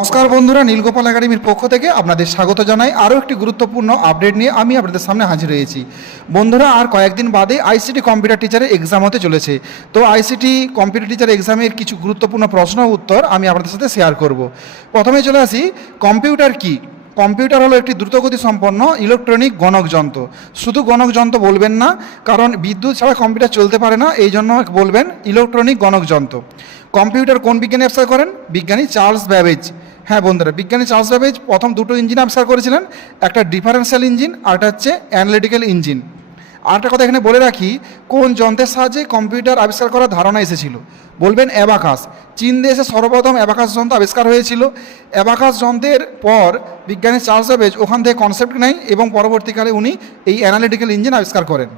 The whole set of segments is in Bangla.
নমস্কার বন্ধুরা, নীলগোপাল একাডেমির পক্ষ থেকে আপনাদের স্বাগত জানাই। আরও একটি গুরুত্বপূর্ণ আপডেট নিয়ে আমি আপনাদের সামনে হাজির হয়েছি। বন্ধুরা, আর কয়েকদিন বাদে আইসিটি কম্পিউটার টিচারের এক্সাম হতে চলেছে। তো আইসিটি কম্পিউটার টিচার এক্সামের কিছু গুরুত্বপূর্ণ প্রশ্ন উত্তর আমি আপনাদের সাথে শেয়ার করব। প্রথমে চলে আসি, কম্পিউটার কি? কম্পিউটার হলো একটি দ্রুতগতি সম্পন্ন ইলেকট্রনিক গণক যন্ত্র। শুধু গণক যন্ত্র বলবেন না, কারণ বিদ্যুৎ ছাড়া কম্পিউটার চলতে পারে না, এই জন্য বলবেন ইলেকট্রনিক গণক যন্ত্র। কম্পিউটার কোন বিজ্ঞানী ব্যবসা করেন? বিজ্ঞানী চার্লস ব্যাবেজ। হ্যাঁ বন্ধুরা, বিজ্ঞানী চার্লস ব্যাবেজ প্রথম দুটো ইঞ্জিন আবিষ্কার করেছিলেন, একটা ডিফারেন্সিয়াল ইঞ্জিন আর একটা হচ্ছে অ্যানালিটিক্যাল ইঞ্জিন আর একটা কথা এখানে বলে রাখি, কোন যন্ত্রের সাহায্যে কম্পিউটার আবিষ্কার করার ধারণা এসেছিল? বলবেন অ্যাবাকাস। চীন দেশে সর্বপ্রথম অ্যাবাকাস যন্ত্র আবিষ্কার হয়েছিল। অ্যাবাকাস যন্ত্রের পর বিজ্ঞানী চার্লস ব্যাবেজ ওখান থেকে কনসেপ্ট নেয় এবং পরবর্তীকালে উনি এই অ্যানালিটিক্যাল ইঞ্জিন আবিষ্কার করেন।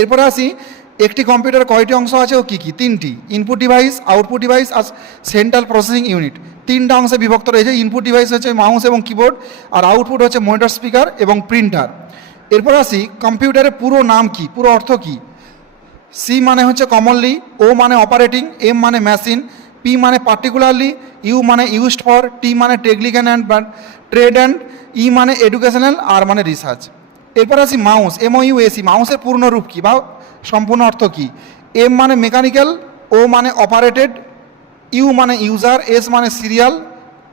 এরপরে আসি একটি কম্পিউটার কয়টি অংশ আছে ও কী কী? তিনটি। ইনপুট ডিভাইস আউটপুট ডিভাইস আর সেন্ট্রাল প্রসেসিং ইউনিট তিনটা অংশে বিভক্ত রয়েছে। ইনপুট ডিভাইস হচ্ছে মাউস এবং কিবোর্ড আর আউটপুট হচ্ছে মনিটর স্পিকার এবং প্রিন্টার এরপর আসি কম্পিউটারের পুরো নাম কি? পুরো অর্থ কী? সি মানে হচ্ছে কমনলি ও মানে অপারেটিং এম মানে মেশিন পি মানে পার্টিকুলারলি ইউ মানে ইউজড ফর টি মানে technical and trade and E মানে এডুকেশনাল আর মানে রিসার্চ এরপর আসি mouse M O U SE মাউসের পূর্ণ রূপ কী বা সম্পূর্ণ অর্থ কী? এম মানে মেকানিক্যাল ও মানে অপারেটেড ইউ মানে ইউজার এস মানে সিরিয়াল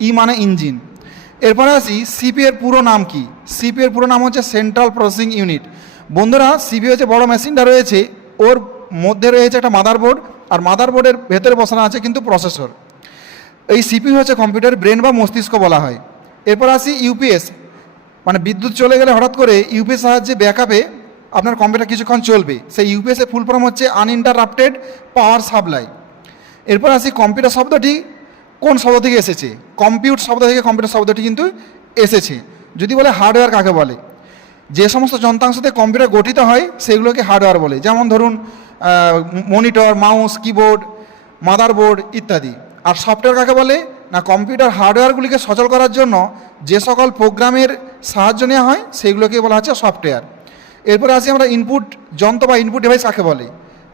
ই মানে ইঞ্জিন এরপরে আসি সিপি এর পুরো নাম কি? সিপি এর পুরো নাম হচ্ছে সেন্ট্রাল প্রসেসিং ইউনিট বন্ধুরা সিপি হচ্ছে বড় মেশিনটা রয়েছে, ওর মধ্যে রয়েছে একটা মাদারবোর্ড আর মাদারবোর্ডের ভেতরে বসানো আছে কিন্তু প্রসেসর এই সিপি হচ্ছে কম্পিউটার ব্রেন বা মস্তিষ্ক বলা হয়। এরপর আসি ইউপিএস মানে বিদ্যুৎ চলে গেলে হঠাৎ করে ইউপিএস সাহায্যে ব্যাকআপে আপনার কম্পিউটার কিছুক্ষণ চলবে। সেই ইউপিএসের ফুল ফর্ম হচ্ছে আনইন্টারাপ্টেড পাওয়ার সাপ্লাই এরপর আসি কম্পিউটার শব্দটি কোন শব্দ থেকে এসেছে? কম্পিউট শব্দ থেকে কম্পিউটার শব্দটি কিন্তু এসেছে। যদি বলে হার্ডওয়্যার কাকে বলে? যে সমস্ত যন্ত্রাংশতে কম্পিউটার গঠিত হয়, সেগুলোকে হার্ডওয়্যার বলে। যেমন ধরুন মনিটর মাউস কিবোর্ড মাদারবোর্ড ইত্যাদি। আর সফটওয়্যার কাকে বলে? না কম্পিউটার হার্ডওয়্যারগুলিকে সচল করার জন্য যে সকল প্রোগ্রামের সাহায্য নেওয়া হয় সেগুলোকে বলা হচ্ছে সফটওয়্যার এরপরে আসি আমরা ইনপুট যন্ত্র বা ইনপুট ডিভাইস কাকে বলে?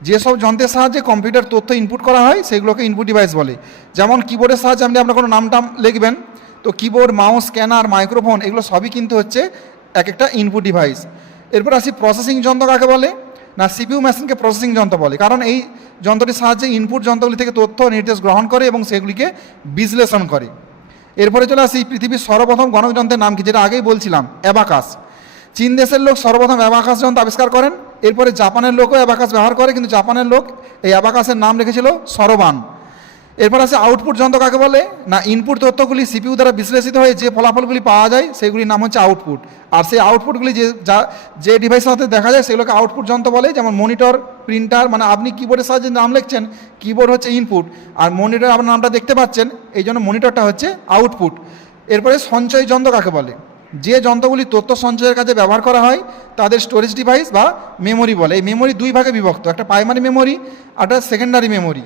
যেসব যন্ত্রের সাহায্যে কম্পিউটার তথ্য ইনপুট করা হয়, সেগুলোকে ইনপুট ডিভাইস বলে। যেমন কিবোর্ডের সাহায্যে আপনি আপনার কোনো নাম টাম লিখবেন, তো কিবোর্ড মাউস স্ক্যানার মাইক্রোফোন এগুলো সবই কিন্তু হচ্ছে এক একটা ইনপুট ডিভাইস এরপর আসি প্রসেসিং যন্ত্র কাকে বলে? না সিপিইউ মেশিনকে প্রসেসিং যন্ত্র বলে। কারণ এই যন্ত্রটির সাহায্যে ইনপুট যন্ত্রগুলি থেকে তথ্য নির্দেশ গ্রহণ করে এবং সেগুলিকে বিশ্লেষণ করে। এরপরে চলে আসি পৃথিবীর সর্বপ্রথম গণযন্ত্রের নাম কি, যেটা আগেই বলছিলাম, অ্যাবাকাস। চীন দেশের লোক সর্বপ্রথম অ্যাবাকাস যন্ত্র আবিষ্কার করেন, এরপরে জাপানের লোকও অ্যাবাকাস ব্যবহার করে, কিন্তু জাপানের লোক এই অ্যাবাকাসের নাম রেখেছিল সরবান। এরপর আছে আউটপুট যন্ত্র কাকে বলে? না ইনপুট তথ্যগুলি সিপিইউ দ্বারা বিশ্লেষিত হয়ে যে ফলাফলগুলি পাওয়া যায়, সেগুলির নাম হচ্ছে আউটপুট আর সেই আউটপুটগুলি যে, যা, যে ডিভাইসের সাথে দেখা যায়, সেগুলোকে আউটপুট যন্ত্র বলে, যেমন মনিটর প্রিন্টার মানে আপনি কিবোর্ডের সাহায্যে নাম লিখছেন কিবোর্ড হচ্ছে ইনপুট আর মনিটর আপনার নামটা দেখতে পাচ্ছেন, এই জন্য মনিটরটা হচ্ছে আউটপুট এরপরে সঞ্চয় যন্ত্র কাকে বলে? যে যন্ত্রগুলি তথ্য সঞ্চয়ের কাজে ব্যবহার করা হয়, তাদের স্টোরেজ ডিভাইস বা মেমোরি বলে। এই মেমোরি দুই ভাগে বিভক্ত, একটা প্রাইমারি মেমোরি আর একটা সেকেন্ডারি মেমোরি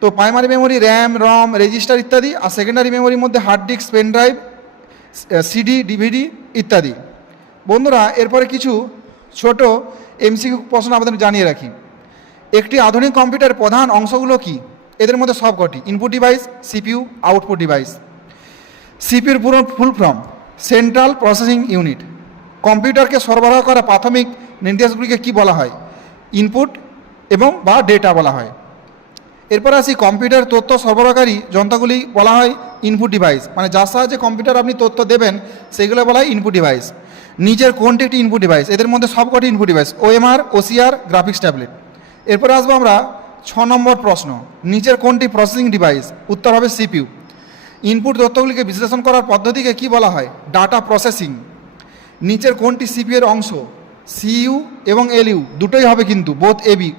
তো primary memory RAM ROM register ইত্যাদি আর সেকেন্ডারি মেমোরির মধ্যে hard disk pen drive CD DVD ইত্যাদি। বন্ধুরা, এরপরে কিছু ছোট এমসিকিউ প্রশ্ন আমাদের জানিয়ে রাখি। একটি আধুনিক কম্পিউটার প্রধান অংশগুলো কি? এদের মধ্যে সব কটি। Input device CPU output device সিপিউর পুরো full form central processing unit কম্পিউটারকে সরবরাহ করা প্রাথমিক নির্দেশগুলিকে কি বলা হয়? ইনপুট এবং বা ডেটা বলা হয়। এরপর আসি কম্পিউটার তথ্য সরবরাহকারী যন্ত্রগুলি বলা হয় ইনপুট ডিভাইস মানে যার সাহায্যে কম্পিউটার আপনি তথ্য দেবেন, সেগুলো বলা হয় ইনপুট ডিভাইস নিজের কোনটি একটি ইনপুট ডিভাইস এদের মধ্যে সবকটি input device OMR OCR graphics tablet এরপরে আসব আমরা ছ নম্বর প্রশ্ন। নিচের কোনটি প্রসেসিং ডিভাইস উত্তর হবে সিপিইউ ইনপুট তথ্যগুলিকে বিশ্লেষণ করার পদ্ধতিকে কি বলা হয়? ডাটা প্রসেসিং নিচের কোনটি সিপিউ এর অংশ? সিইউ এবং এলইউ দুটোই হবে কিন্তু বোথ এবি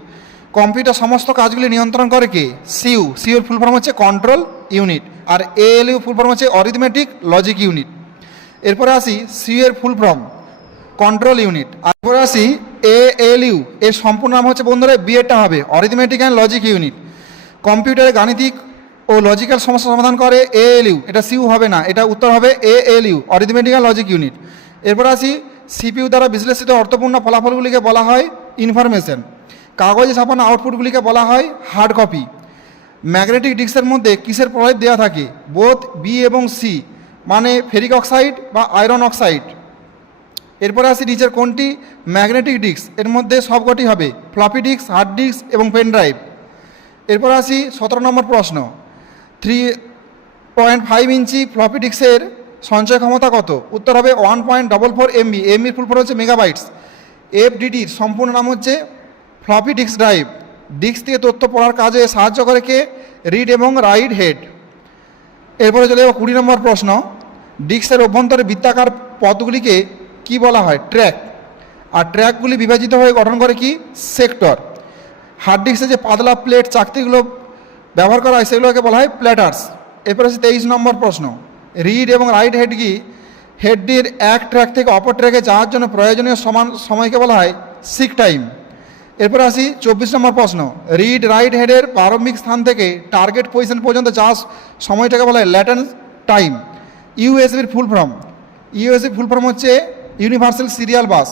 কম্পিউটার সমস্ত কাজগুলি নিয়ন্ত্রণ করে কে? সিইউ। সিইউর ফুল ফর্ম হচ্ছে কন্ট্রোল ইউনিট আর এএলইউ ফুল ফর্ম হচ্ছে অরিথমেটিক লজিক ইউনিট এরপরে আসি সিইউ এর ফুল ফর্ম কন্ট্রোল ইউনিট আর এরপরে আসি এএলইউ। এর সম্পূর্ণ নাম হচ্ছে বন্ধুরা বিএটা হবে অরিথমেটিক অ্যান্ড লজিক ইউনিট কম্পিউটারে গাণিতিক ও লজিক্যাল সমস্যা সমাধান করে এএলইউ। এটা সিউ হবে না, এটা উত্তর হবে ALU arithmetic and logic unit এরপর আসি সিপিউ দ্বারা বিশ্লেষিত অর্থপূর্ণ ফলাফলগুলিকে বলা হয় ইনফরমেশন কাগজে ছাপানো আউটপুটগুলিকে বলা হয় হার্ড কপি ম্যাগনেটিক ডিস্কের মধ্যে কিসের প্রভাব দেওয়া থাকে? বোথ বি এবং সি মানে ফেরিক অক্সাইড বা আয়রন অক্সাইড এরপরে আসি নিচের কোনটি? ম্যাগনেটিক ডিস্ক এর মধ্যে সবকটি হবে। ফ্লপি ডিস্ক হার্ড ডিস্ক এবং পেন ড্রাইভ এরপর আসি সতেরো নম্বর প্রশ্ন। Three point five inch floppy ডিস্কের সঞ্চয় ক্ষমতা কত? উত্তর হবে one point double four MB এমবির full four হচ্ছে মেগাবাইটস এফডিডির সম্পূর্ণ নাম হচ্ছে ফ্লপি ডিস্ক ড্রাইভ ডিস্ক থেকে তথ্য পড়ার কাজে সাহায্য করে কে? রিড এবং রাইট হেড এরপরে চলে যাব কুড়ি নম্বর প্রশ্ন। ডিস্কের অভ্যন্তরে বৃত্তাকার পথগুলিকে কি বলা হয়? ট্র্যাক আর ট্র্যাকগুলি বিভাজিত হয়ে গঠন করে কি? সেক্টর হার্ড ডিস্কে যে পাতলা প্লেট চাকতিগুলো ব্যবহার করা হয়, সেগুলোকে বলা হয় প্ল্যাটার্স এরপরে আছে তেইশ নম্বর প্রশ্ন। রিড এবং রাইট হেড কি? হেডটির এক ট্র্যাক থেকে অপর ট্র্যাকে যাওয়ার জন্য প্রয়োজনীয় সমান সময়কে বলা হয় সিক টাইম এরপর আসি চব্বিশ নম্বর প্রশ্ন। রিড রাইট হেডের প্রারম্ভিক স্থান থেকে টার্গেট পজিশন পর্যন্ত যাওয়ার সময়টাকে বলা হয় latency time ইউএসবির full form USB full form হচ্ছে ইউনিভার্সাল সিরিয়াল বাস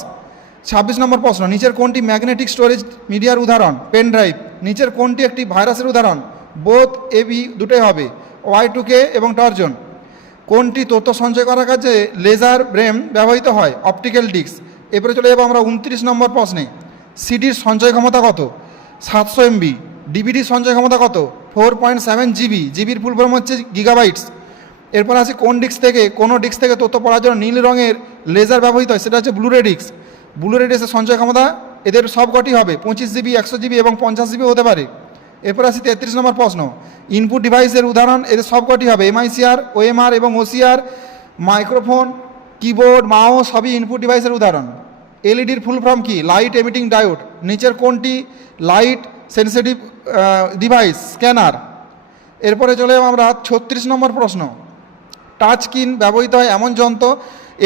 ছাব্বিশ নম্বর প্রশ্ন, নিচের কোনটি ম্যাগনেটিক স্টোরেজ মিডিয়ার উদাহরণ? পেন ড্রাইভ নিচের কোনটি একটি ভাইরাসের উদাহরণ? বোথ এবি দুটোই হবে ওয়াই টু কে এবং টর্জন কোনটি তথ্য সঞ্চয় করার কাজে লেজার ব্রেম ব্যবহৃত হয়? অপটিক্যাল ডিস্ক এরপরে চলে যাব আমরা উনত্রিশ নম্বর প্রশ্নে। সিডির সঞ্চয় ক্ষমতা কত? সাতশো এমবি। ডিবিডির সঞ্চয় ক্ষমতা কত? Four point seven GB. জিবির ফুল ফর্ম হচ্ছে গিগাবাইটস এরপর আছে কোন ডিস্ক থেকে? কোনো ডিস্ক থেকে তথ্য পড়ার জন্য নীল রঙের লেজার ব্যবহৃত হয়, সেটা হচ্ছে ব্লুরে ডিস্ক ব্লুরে ডিস্কের সঞ্চয় ক্ষমতা এদের সব কটি হবে, পঁচিশ জিবি, একশো জিবি এবং পঞ্চাশ জিবি হতে পারে। এরপর আসি তেত্রিশ নম্বর প্রশ্ন। ইনপুট ডিভাইসের উদাহরণ এদের সব কটি হবে এমআইসিআর ওএমআর এবং ওসিআর মাইক্রোফোন কিবোর্ড মাও সবই ইনপুট ডিভাইসের উদাহরণ। এলইডির ফুল ফর্ম কি? লাইট এমিটিং ডায়োড নিচের কোনটি লাইট সেন্সিটিভ ডিভাইস স্ক্যানার এরপরে চলে আমরা ছত্রিশ নম্বর প্রশ্ন। টাচ স্ক্রিন ব্যবহৃত হয় এমন যন্ত্র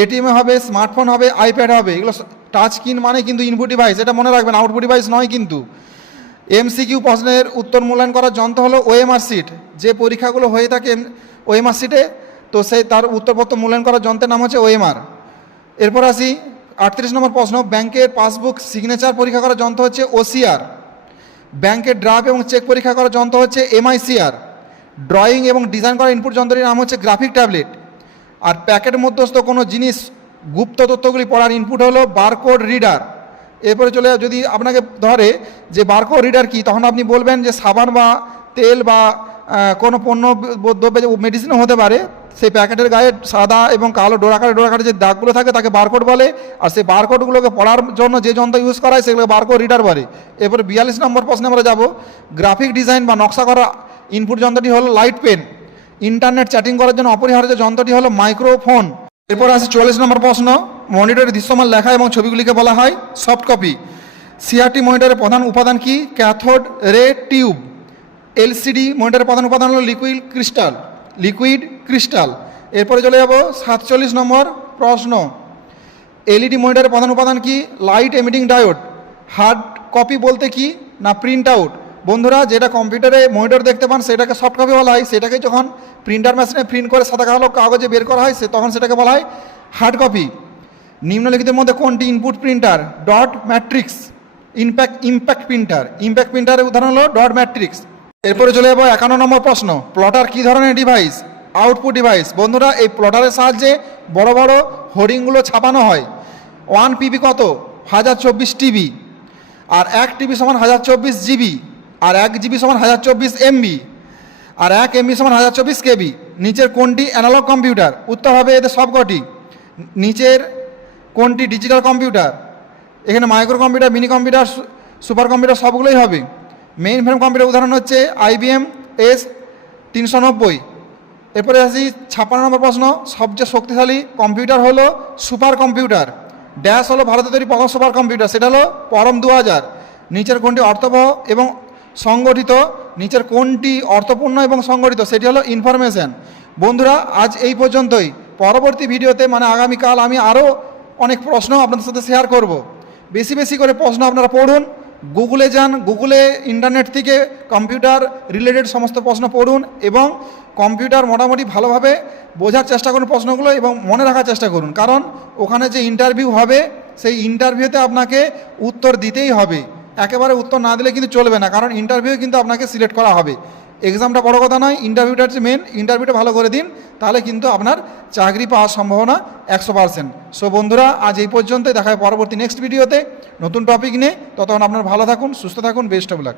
এটিএমে হবে স্মার্টফোন হবে আইপ্যাড হবে। এগুলো টাচ স্ক্রিন মানে কিন্তু ইনপুট ডিভাইস এটা মনে রাখবেন আউটপুট ডিভাইস নয় কিন্তু। এমসিকিউ প্রশ্নের উত্তর মূল্যায়ন করার যন্ত্র হলো ওএমআর সিট যে পরীক্ষাগুলো হয়ে থাকে ওএমআর সিটে তো সেই তার উত্তরপত্র মূল্যায়ন করার যন্ত্রের নাম হচ্ছে ওএমআর এরপর আসি আটত্রিশ নম্বর প্রশ্ন, ব্যাংকের পাসবুক সিগনেচার পরীক্ষা করার যন্ত্র হচ্ছে ওসিআর ব্যাংকের ড্রাফট এবং চেক পরীক্ষা করার যন্ত্র হচ্ছে এমআইসিআর ড্রয়িং এবং ডিজাইন করা ইনপুট যন্ত্রটির নাম হচ্ছে গ্রাফিক ট্যাবলেট আর প্যাকেট মধ্যস্থ কোনো জিনিস, গুপ্ত তথ্যগুলি পড়ার ইনপুট হলো বারকোড রিডার এরপরে চলে যদি আপনাকে ধরে যে বারকোড রিডার কি, তখন আপনি বলবেন যে সাবান বা তেল বা কোনো পণ্য, দ্রব্য মেডিসিনও হতে পারে। সেই প্যাকেটের গায়ে সাদা এবং কালো ডোরাকারে ডোরাকারে যে দাগগুলো থাকে তাকে বারকোড বলে, আর সেই বারকোডগুলোকে পড়ার জন্য যে যন্ত্র ইউজ করা হয় সেগুলো বারকোড রিডার বলে। এরপরে বিয়াল্লিশ নম্বর প্রশ্নে আমরা যাব। গ্রাফিক ডিজাইন বা নকশা করা ইনপুট যন্ত্রটি হলো লাইট পেন ইন্টারনেট চ্যাটিং করার জন্য অপরিহার্য যন্ত্রটি হলো মাইক্রোফোন এরপর আছে চল্লিশ নম্বর প্রশ্ন। মনিটরে দৃশ্যমান লেখা এবং ছবিগুলিকে বলা হয় সফট কপি সিআরটি মনিটরের প্রধান উপাদান কি? ক্যাথোড রে টিউব এলসিডি মনিটরের প্রধান উপাদান হলো লিকুইড ক্রিস্টাল লিকুইড ক্রিস্টাল। এরপরে চলে যাব সাতচল্লিশ নম্বর প্রশ্ন। এলইডি মনিটরের প্রধান উপাদান কি? Light emitting diode. Hard copy বলতে কি না প্রিন্ট আউট? বন্ধুরা, যেটা কম্পিউটারে মনিটর দেখতে পান, সেটাকে সফট কপি বলা হয়। সেটাকে যখন প্রিন্টার মেশিনে প্রিন্ট করে সাদা কালো কাগজে বের করা হয়, সে তখন সেটাকে বলা হয় হার্ড কপি। নিম্নলিখিতের মধ্যে কোনটি input printer? Dot matrix, impact impact printer. Impact প্রিন্টারের উদাহরণ হলো ডট ম্যাট্রিক্স। এরপরে চলে যাব একান্ন নম্বর প্রশ্ন প্লটার কী ধরনের ডিভাইস আউটপুট ডিভাইস বন্ধুরা, এই প্লটারের সাহায্যে বড় বড় হোর্ডিংগুলো ছাপানো হয়। ওয়ান পিবি কত? হাজার চব্বিশ টিবি আর এক টিবি সমান হাজার চব্বিশ জিবি আর এক জিবি সমান হাজার চব্বিশ এমবি আর এক এমবি সমান হাজার চব্বিশ কেবি নিচের কোনটি অ্যানালগ কম্পিউটার উত্তর হবে এদের সবকটি নিচের কোনটি ডিজিটাল কম্পিউটার এখানে micro computer mini computer super computer সবগুলোই হবে। মেইন ফ্রেম কম্পিউটার উদাহরণ হচ্ছে আইবিএম এস তিনশো নব্বই। এরপরে আসি ছাপ্পান্ন নম্বর প্রশ্ন, সবচেয়ে শক্তিশালী কম্পিউটার হলো সুপার কম্পিউটার ড্যাশ হলো ভারতে তৈরি প্রথম সুপার কম্পিউটার সেটা হলো পরম দু হাজার নিচের কোনটি অর্থবহ এবং সংগঠিত? নিচের কোনটি অর্থপূর্ণ এবং সংগঠিত? সেটি হলো ইনফরমেশন বন্ধুরা, আজ এই পর্যন্তই। পরবর্তী ভিডিওতে মানে আগামীকাল, আমি আরও অনেক প্রশ্ন আপনাদের সাথে শেয়ার করব। বেশি বেশি করে প্রশ্ন আপনারা পড়ুন। গুগলে যান, গুগলে ইন্টারনেট থেকে কম্পিউটার রিলেটেড সমস্ত প্রশ্ন পড়ুন এবং কম্পিউটার মোটামুটি ভালোভাবে বোঝার চেষ্টা করুন প্রশ্নগুলো এবং মনে রাখার চেষ্টা করুন। কারণ ওখানে যে ইন্টারভিউ হবে, সেই ইন্টারভিউতে আপনাকে উত্তর দিতেই হবে। একেবারে উত্তর না দিলে কিন্তু চলবে না, কারণ ইন্টারভিউ কিন্তু আপনাকে সিলেক্ট করা হবে। এক্সামটা বড় কথা নয় ইন্টারভিউটা হচ্ছে মেন ইন্টারভিউটা ভালো করে দিন, তাহলে কিন্তু আপনার চাকরি পাওয়ার সম্ভাবনা একশো পার্সেন্ট সো বন্ধুরা, আজ এই পর্যন্ত দেখা হয় পরবর্তী নেক্সট ভিডিওতে নতুন টপিক নিয়ে, ততক্ষণ আপনার ভালো থাকুন, সুস্থ থাকুন বেস্ট অফ লাক